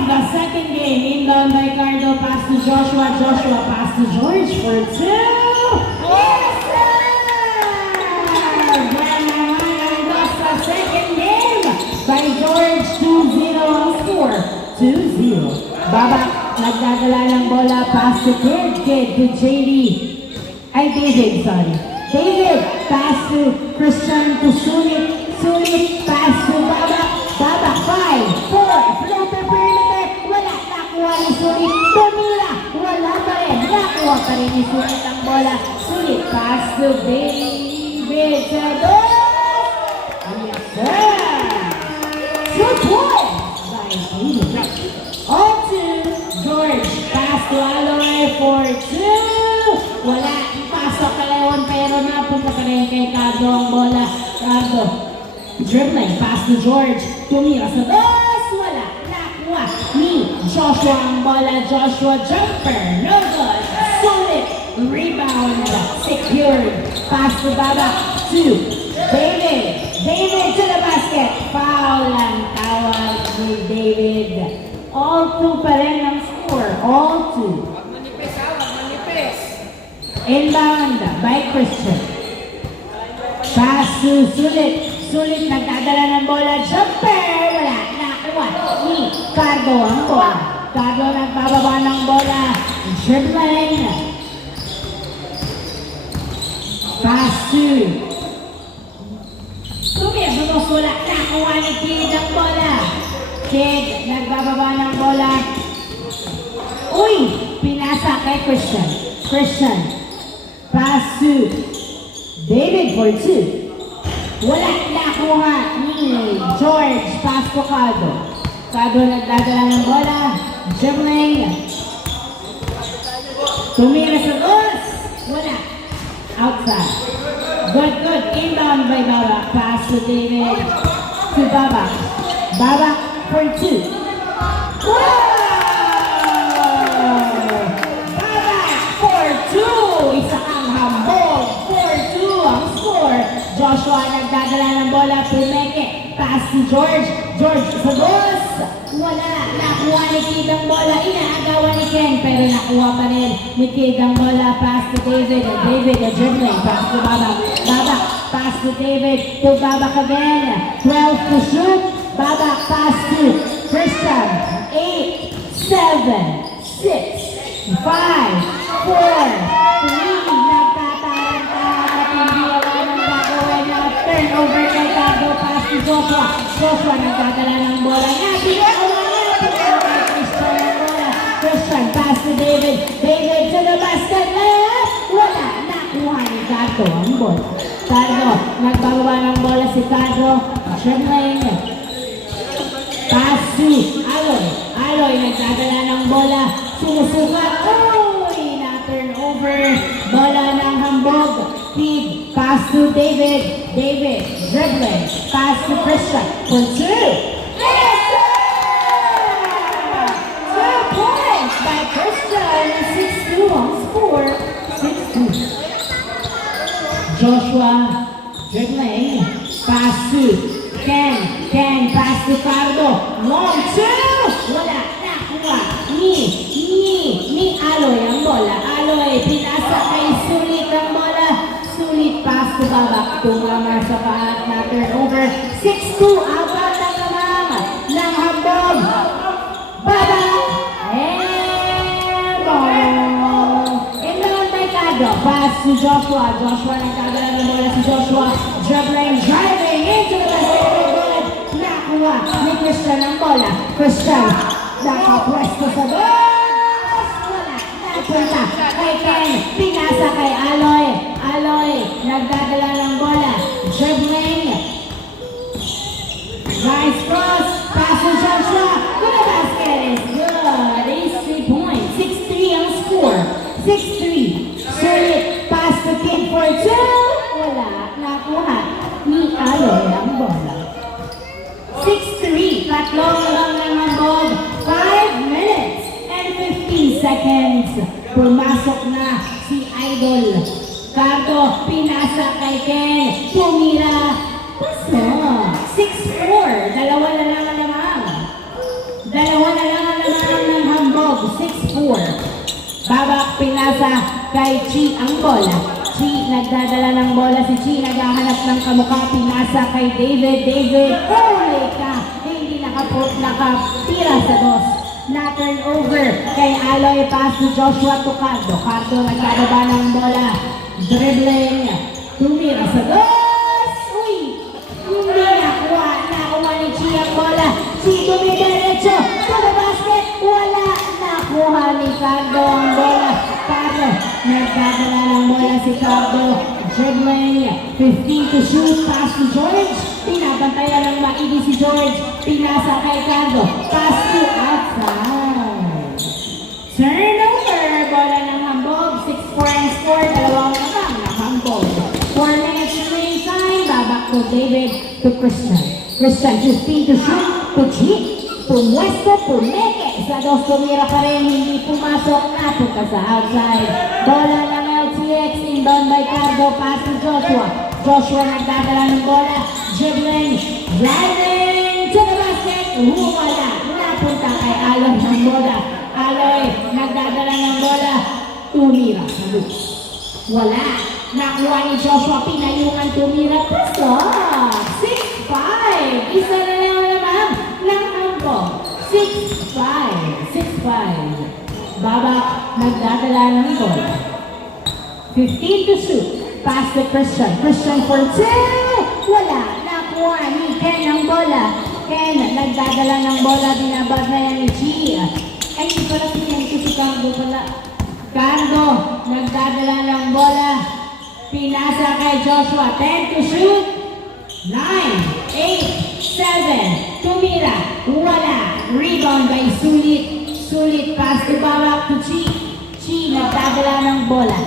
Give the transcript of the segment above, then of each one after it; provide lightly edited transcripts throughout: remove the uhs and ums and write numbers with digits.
of the second game. Inbound by Cardo, pass to Joshua. Joshua pass to George for two. Yes, sir! That's the second game by George. 2-0 ang score. 2-0. Baba, nagdadala ng bola. Pass to Kid. Kid to JD. Ay, David, sorry. David, pass to Christian to Sulit. Sulit, pass to Baba. Baba, 5, 4, floater perimeter. Wala, nakuha ni Sulit. Tumira, wala pa rin. Nakuha pa rin ni Sulit ang bola. Sulit, pass to David. Sados! Yes, sir! 2 points by David. On to George, pass to Aloy for 2. Wala, ipasok ka Leon pero napunta pa rin kay Cardo ang bola. Cardo, dribbling, pass to George. Tumira sa dos, wala, nakuha ni Joshua ang bola. Joshua jumper, no good. Solid, rebound, secured. Pass to Baba, 2. David, David to the basket. Foul ang tawag ni David. All 2 pa rin ang score, all 2. Wag manipis ha, wag manipis. Inbound by Christian. Pass to Sulit. Sulit nagdadala ng bola. Jumper! Wala. Nakuha ni Cardo ang bola. Cardo nagbababa ng bola. Dribbling. Pass to Tumias. Wala. Nakuha ni Kid ang bola. Kid nagbababa ng bola. Uy! Pinasa kay Christian. Christian. Pass to David for 2. Wala nakuha ni George. Pass to Cardo. Cardo nagdadala ng bola. Dribbling. Tumira sa dos. Wala. Outside. Good, good. Inbound by Baba. Pass to David. To Baba. Baba for 2. Wow! Joshua nagdadala ng bola, Pumeke, pass to George, George sa dos, wala, nakuha ni Kid ang bola, inaagawan ni Ken, pero nakuha pa rin ni Kid ang bola, pass to David, David, dribbling, pass to Baba, Baba, pass to David, to Baba again, 12 to shoot, Baba, pass to Christian, 8, 7, 6, 5, 4, 3, turnover kay Cardo, pass to Joshua. Joshua nagdadala ng bola. Nabigawan kay Christian ang bola. Christian, pass to David. David to the basket. Wala, nakuha ni Cardo ang bola. Cardo, nagbababa ng bola si Cardo. Dribbling. Pass to Aloy. Aloy, nagdadala ng bola. Sumusukat. Uy, na-turnover. Bola ng hambog. Feed, pass to David. David, dribbling, pass to Christian for 2. Yes, sir! 2 points by Christian. 6-2 on score. 6-2. Joshua, dribbling, pass to Ken. Ken, pass to Cardo. Long 2. Wala, nakuha ni Aloy ang bola. Aloy, pinasa kay Sulit ang bola. Sulit, pass to Baba. Tumama sa paat na turnover. 6-2, apat na kamang ng hambog. Baba! And ball. Inbound by Cardo. Pass to Joshua. Joshua nagkagala ng bola si Joshua. Dribbling, driving into the basket. Nakuha ni Christian ang bola. Christian, nakapwesto sa dos. Wala, napunta kay Ken. Pinasa kay Aloy. Aloy, nagdadala ng bola. Dribbling. Nice cross. Pass to Joshua. To the basket is good. Ace 3 points. 6-3 ang score. 6-3. Solid. Pass to Kid for 2. Wala. Nakuha ni Aloy ang bola. 6-3. Tatlong lang ng hambog. 5 minutes and 15 seconds. Pumasok na si Idol. Cardo, pinasa kay Ken. Tumira. Paso. 6-4. Dalawa na lang ang pinasa kay Chi ang bola. Chi, nagdadala ng bola si Chi, naghahanap ng kamukha, pinasa kay David. David, huli ka! Hindi nakatira sa dos. Na-turn over kay Aloy, pass to Joshua to Cardo. Cardo nagdadaba ng bola. Dribbling, tumira sa dos! Uy! Hindi nakuha ni Chi ang bola. Chi dumidiretso to the basket. Wala nakuha ni Cardo ang bola. Cardo, nagdadala ng bola si Cardo. Dribbling, 15 to shoot, pass to George. Pinabantayan ng maigi si George. Pinasa kay Cardo. Pass to outside. Turnover, bola ng Hambog. 6-4 ang score. Dalawang matang ng Hambog. 4 minutes remaining time. Babak to David to Christian. Christian, 15 to shoot. To Chi. Pumwesto, pumeke. Sa dos, tumira pa rin. Hindi pumasok. Napunta sa outside. Bola ng LTX. Inbound by Cardo. Pass to Joshua. Joshua nagdadala ng bola. Dribbling. Driving to the basket. Wala. Napunta kay Aloy ng bola. Aloy nagdadala ng bola. Tumira sa looks. Wala. Nakuha ni Joshua. Pinayungan tumira. Pasok. 6-5. Isa na lang naman ng angko. 6-5. 6-5. Babak nagdadala ng bola. 15 to shoot. Pass to Christian. Christian for 2. Wala. Nakuha ni Ken ang bola. Ken nagdadala ng bola. Binabantayan ni Chi. Ay, hindi pala si Ken. Si Cardo pala. Cardo nagdadala ng bola. Pinasa kay Joshua. 10 to shoot. 9, 8, 7. Tumira. Wala. Rebound by Sulit. Sulit pass to Babak to Chi. Chi nagdadala ng bola.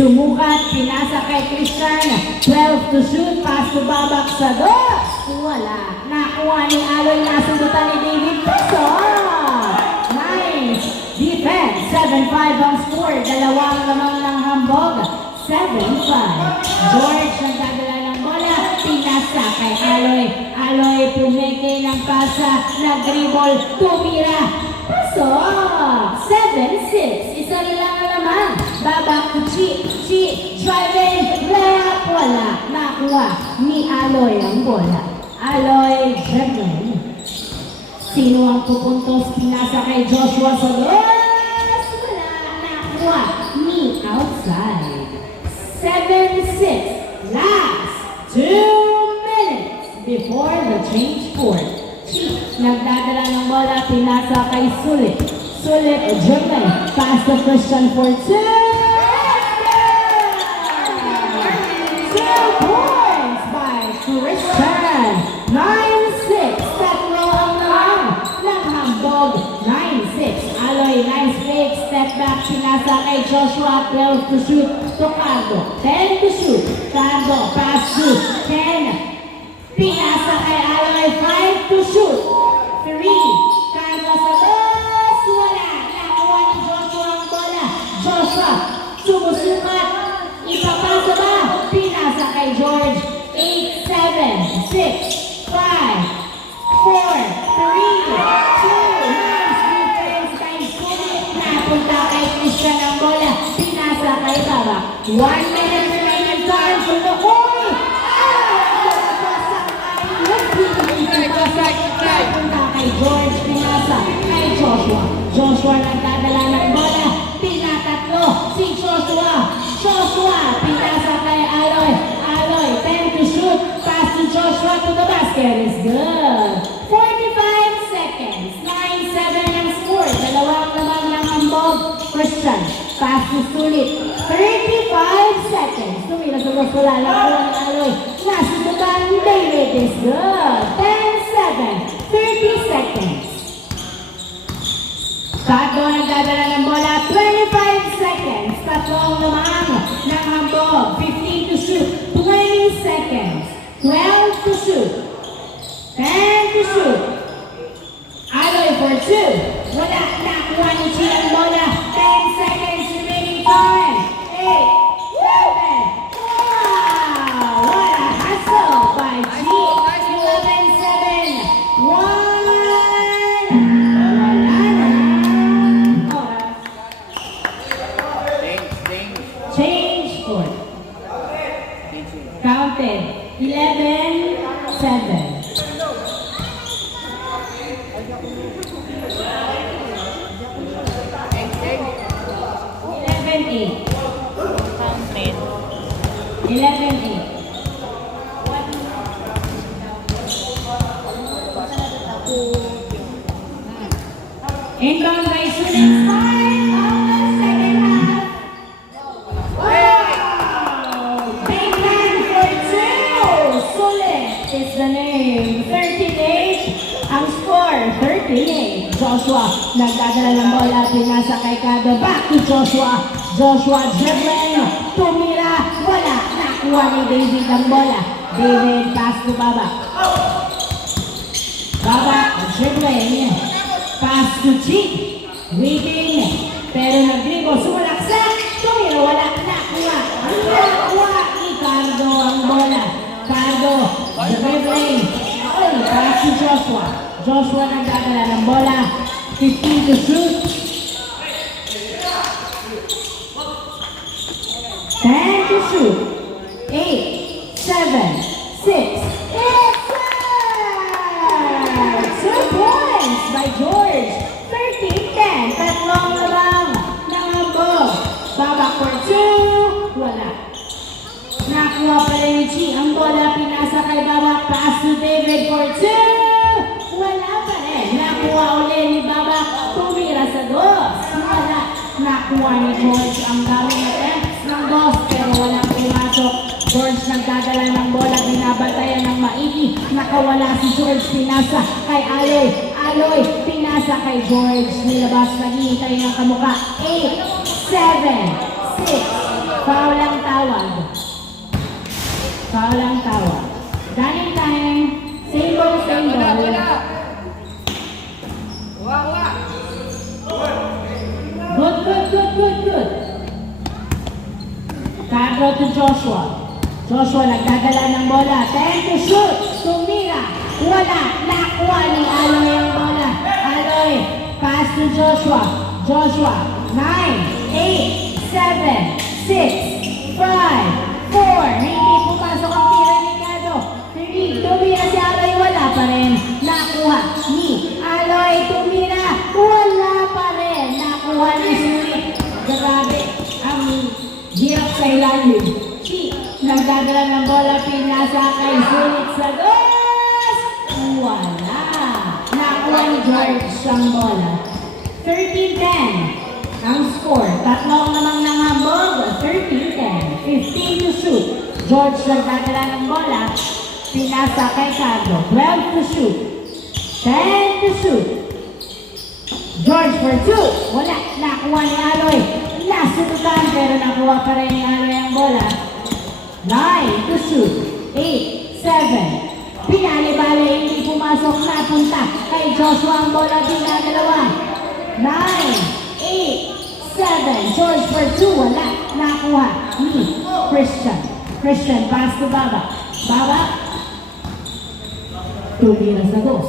Sumukat, pinasa kay Christian. 12 to shoot, pass to Babak sa dos. Wala. Nakuha ni Aloy, nasundutan ni David. Pasok! Nice defense. 7-5 ang score. Dalawang lamang ng Hambog. 7-5. George nagdadala ng bola. Pinasa kay Aloy. Aloy pumeke ng pasa. Nag-dribble. Tumira. Pasok! 7-6. Isa na lang naman. Babak to Chi. Chi driving. Layup. Wala. Nakuha ni Aloy ang bola. Aloy dribbling. Sino ang pupuntos? Pinasa kay Joshua sa dos. Wala. Nakuha ni outside. 7-6. Last 2 minutes before the change court. Chi nagdadala ng bola. Pinasa kay Sulit. Sulit dribbling. Pass to Christian for 2. 2 points by Christian. 9-6. Tatlo ang nalang ng Hambog. 9-6. Aloy, nice fake. Step back. Pinasa kay Joshua. 12 to shoot. To Cardo. 10 to shoot. Cardo. Pass to 10. Pinasa kay Aloy. 5 to shoot. 3. Cardo sa dos. Wala. Nakuha ni Joshua ang bola. Joshua. Sumusukat. Ipapasa ba? Pinasa kay George. 8, 7, 6, 5, 4, 3, 2. Nice defense kay Sulit. Napunta kay Christian ang bola. Pinasa kay Baba. 1 minute remaining time for the Hoy! Napunta kay George. Pinasa kay Joshua. Joshua nagdadala ng bola. Pinatatlo si Joshua. Joshua, pinasa kay Aloy. Aloy, 10 to shoot. Pass to Joshua to the basket. Is good. 45 seconds. 9-7 ang score. Dalawang lamang ng Hambog. Christian, pass to Sulit. 35 seconds. Tumira sa dos. Wala lang po ang Aloy. Nasundutan ni David. Is good. 10-7. 30 seconds. Cardo nagdadala ng bola. 25 seconds. Tatlong naman ng Hambog. 15 to shoot. 20 seconds. 12 to shoot. 10 to shoot. Aloy for 2. Wala. Nakuha ni Chi ang bola. 10 seconds remaining time. 8, 7. Wow! What a hustle by Chi. 11-7. 1. Wala na. 7. Egg. 11-8. Fountain. 11-8. Inbound by students 5 of the second half. Wow! Big man for 2. Sulit is the name. 38 ang score. 38. Joshua nagdadala ng bola. Pinasa kay Cado. Back to Joshua. Joshua dribbling. Tumira. Wala. Nakuha ni David ang bola. David pass to Baba. Baba dribbling. Pass to Chi. Waiting. Pero nag-dribble. Sumalaksak. Tumira. Wala. Nakuha. Nakuha ni Cardo ang bola. Cardo. Dribbling. Ay, pass to Joshua. Joshua nagdadala ng bola. 15 to shoot. 10 to shoot. 8, 7, 6. It's good! 2 points by George. 13-10. Tatlong na lang ng ambog. Babak for 2. Wala. Nakuha pa rin ni Chi. Ang bola pinasa kay Babak. Pass to David for 2. Wala pa rin. Nakuha ulit ni Babak. Tumira sa 2. Wala. Nakuha ni George ang gawing attempts ng 2. Pero walang pumasok. George nagdadala ng bola. Binabantayan ng maigi. Nakawala si George. Pinasa kay Aloy. Aloy. Pinasa kay George. Nilabas. Naghihintay ng kamuka. 8, 7, 6. Foul ang tawag. Foul ang tawag. Running time. Same ball, same ball. Uwa. Good. Cardo to Joshua. Joshua nagdadala ng bola. 10 to shoot. Tumira. Wala. Nakuha ni Aloy ang bola. Aloy. Pass to Joshua. Joshua. 9, 8, 7, 6, 5, 4. Hindi pumasok ang tira ni Cardo. 3. Tumira si Aloy. Wala pa rin. Nakuha ni Aloy. Tumira. Wala pa rin. Nakuha ni Sulit. Grabe. Ang hirap sa ilalim. Chi. Nagdadala ng bola. Pinasa kay Sulit sa dos. Wala. Nakuha ni George ang bola. 13-10. Ang score. Tatlong namang nangambog. 13-10. 15 to shoot. George nagdadala ng bola. Pinasa kay Cardo. 12 to shoot. 10 to shoot. George for 2. Wala. Nakuha ni Aloy. Nasunutan pero nakuha pa rin ni Aloy ang bola. 9 to shoot. 8, 7. Pinali-bali. Hindi pumasok. Napunta kay Joshua ang bola. Dinadalawa. 9, 8, 7. George for 2. Wala. Nakuha ni Christian. Christian pass to Baba. Baba. Tumira sa dos.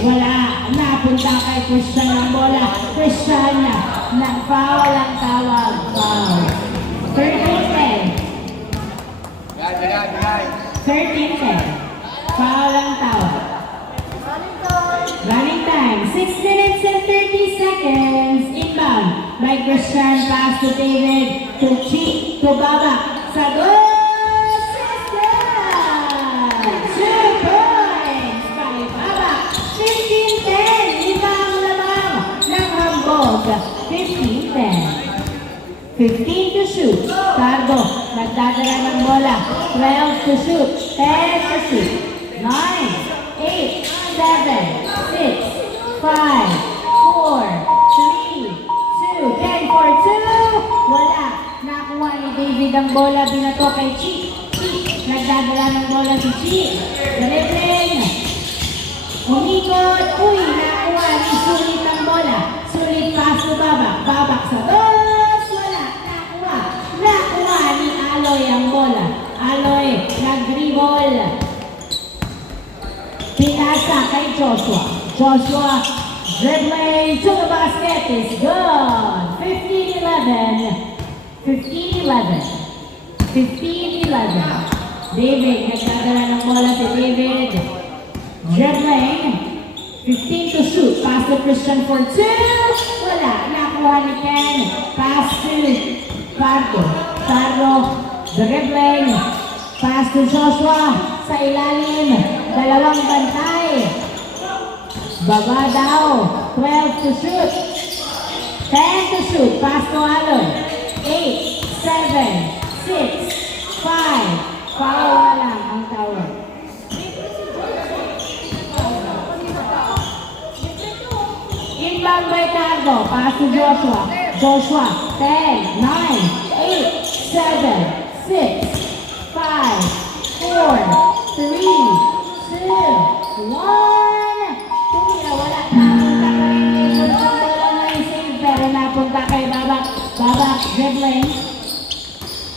Wala. Napunta kay Christian ang bola. Christian na foul ang tawag. Foul. 13-10. 13-10. Foul ang tawag. Running time. 6 minutes and 30 seconds. Inbound by Christian. Pass to David. To Chi. To Baba. Sa dos. Bog, 15-10. 15 to shoot. Cardo, nagdadala ng bola. 12 to shoot. 10 to shoot. 9, 8, 7, 6, 5, 4, 3, 2. 10 for 2. Wala. Nakuha ni David ang bola. Binato kay Chi. Chi. Nagdadala ng bola si Chi. Dribbling. Umikot. Uy, nakuha ni Sulit ang bola. Sulit pass to Babak. Babak sa dos. Wala. Nakuha. Nakuha ni Aloy ang bola. Aloy. Nag-dribble. Pinasa kay Joshua. Joshua. Dribbling to the basket is good. 15-11. 15-11. 15-11. David. Nagdadala ng bola si David. Dribbling. 15 to shoot. Pass to Christian for 2. Wala. Nakuha ni Ken. Pass to Cardo. Cardo. Dribbling. Pass to Joshua. Sa ilalim. Dalawang bantay. Baba daw. 12 to shoot. 10 to shoot. Pass to Alon. 8, 7, 6, 5. Foul na lang ang tawag. Inbound by Cardo. Pass to Joshua. Joshua. 10, 9, 8, 7, 6, 5, 4, 3, 2, 1. Tumira, wala. Napunta ka rin dito sa bola na yung pero napunta kay Babak. Babak, dribbling.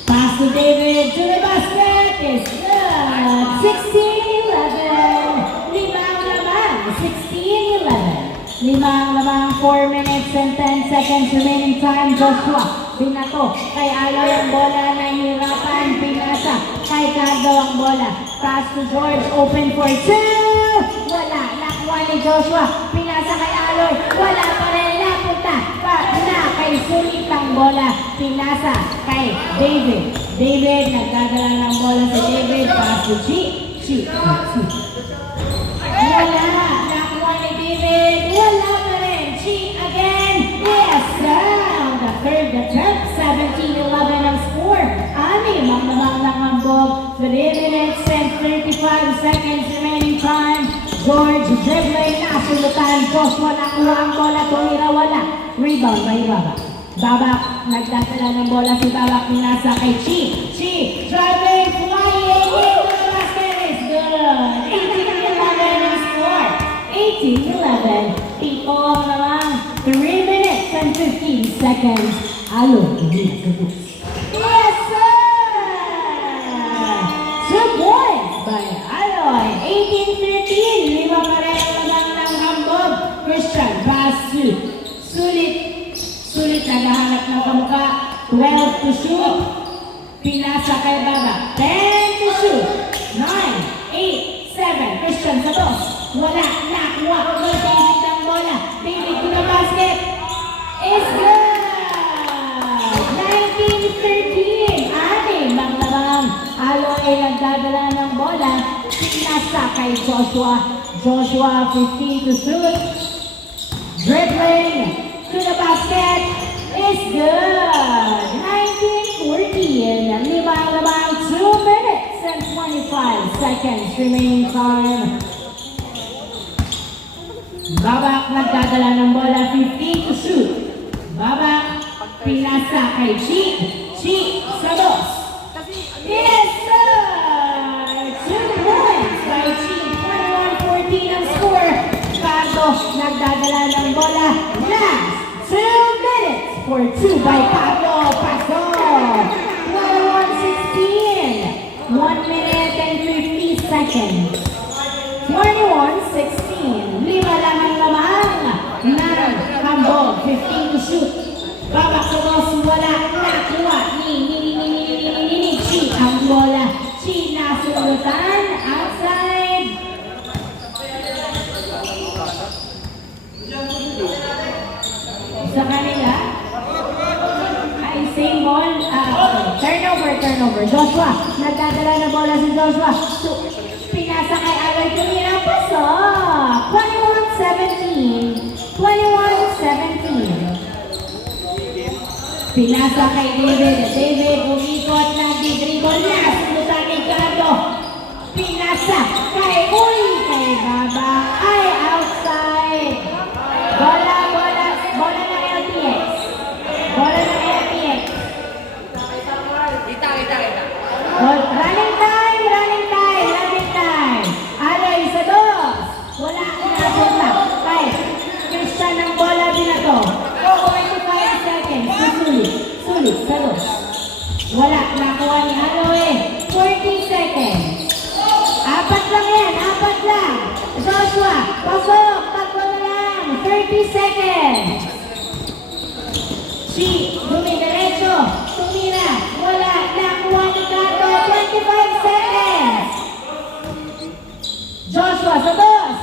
Pass to David to the basket. It's good. 16-11. Limang lamang. 16-11. Limang lamang. 4 minutes and 10 seconds remaining time. Joshua. Binato. Kay Aloy ang bola. Nahihirapan. Pinasa. Kay Cardo ang bola. Pass to George. Open for 2. Wala. Nakuha ni Joshua. Pinasa kay Aloy. Wala pa rin. Napunta. Na kay Sulit ang bola. Pinasa kay David. David. Nagdadala ng bola si David. Pass to G. Shoot. Wala. Nakuha ni David. Wala pa rin. G again. Yes. Down. The third attempt. 17-11 ang score. Anim ang namang hambog. 3 minutes and 35 seconds remaining time. George dribbling. Nasulutan. Joshua nakuha ang bola. Tumira wala. Rebound by Babak. Babak. Nagdadala ng bola si Babak. Pinasa kay Chi. Chi. Driving. Flying. Into the basket. It's good. 18-11 ang score. 18-11. People naman. 3 minutes and 15 seconds. Alo. Yes, sir! 2 points by Aloy. 18-13. Lima pa rin ang ng hambog. Christian. Pass to Sulit. Sulit naghahanap ng kamukha. 12 to shoot. Pinasa kay Baba. 10 to shoot. 9, 8, 7. Christian sa dos. Wala. Nakuha ko ba David ng bola. David to the basket. It's good. 19-13. Anim ang lamang. Aloy ay nagdadala ng bola. Pinasa kay Joshua. Joshua 15 to shoot. Dribbling to the basket is good. 19-14. Limang lamang. 2 minutes and 25 seconds remaining time. Babak nagdadala ng bola. 15 to shoot. Babak pinasa kay Chi. Chi sa dos. Yes, sir! 2 points by Chi. 21-14 ang score. Cardo nagdadala ng bola. Last 2 minutes for 2 by Cardo. Paso. 21-16. 1 minute and 50 seconds. 21-16. Lima lang ang lamang. Ng hambog. 15 to shoot. Babak sa dos. Wala. Nakuha. Ni Chi ang bola. Chi nasulutan. Outside. Sa kanila ay same ball. Turnover. Joshua. Nagdadala na bola si Joshua. Pinasa kay Aloy. Tumira. Pasok. 21-17. 21-17. Pinasa kay David. David umikot na di-dribble niya. Sulutan ni Cardo. Pinasa kay kay Baba. Ay outside. Bola ng LTX. Bola ng LTX. Kita. Running time. Aloy sa dos. Wala na punta. Kay Christian ang bola binato. 45 seconds. Sulit sa dos. Wala. Nakuha ni Aloy. 40 seconds. Apat lang. Joshua, pasok. Takbo na lang. 30 seconds. Si, dumidiretso. Tumira. Wala. Nakuha ni Cardo. 25 seconds. Joshua sa dos.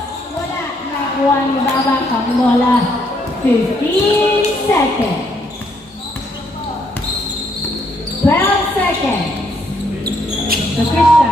15 seconds. 12 seconds. So Krishna,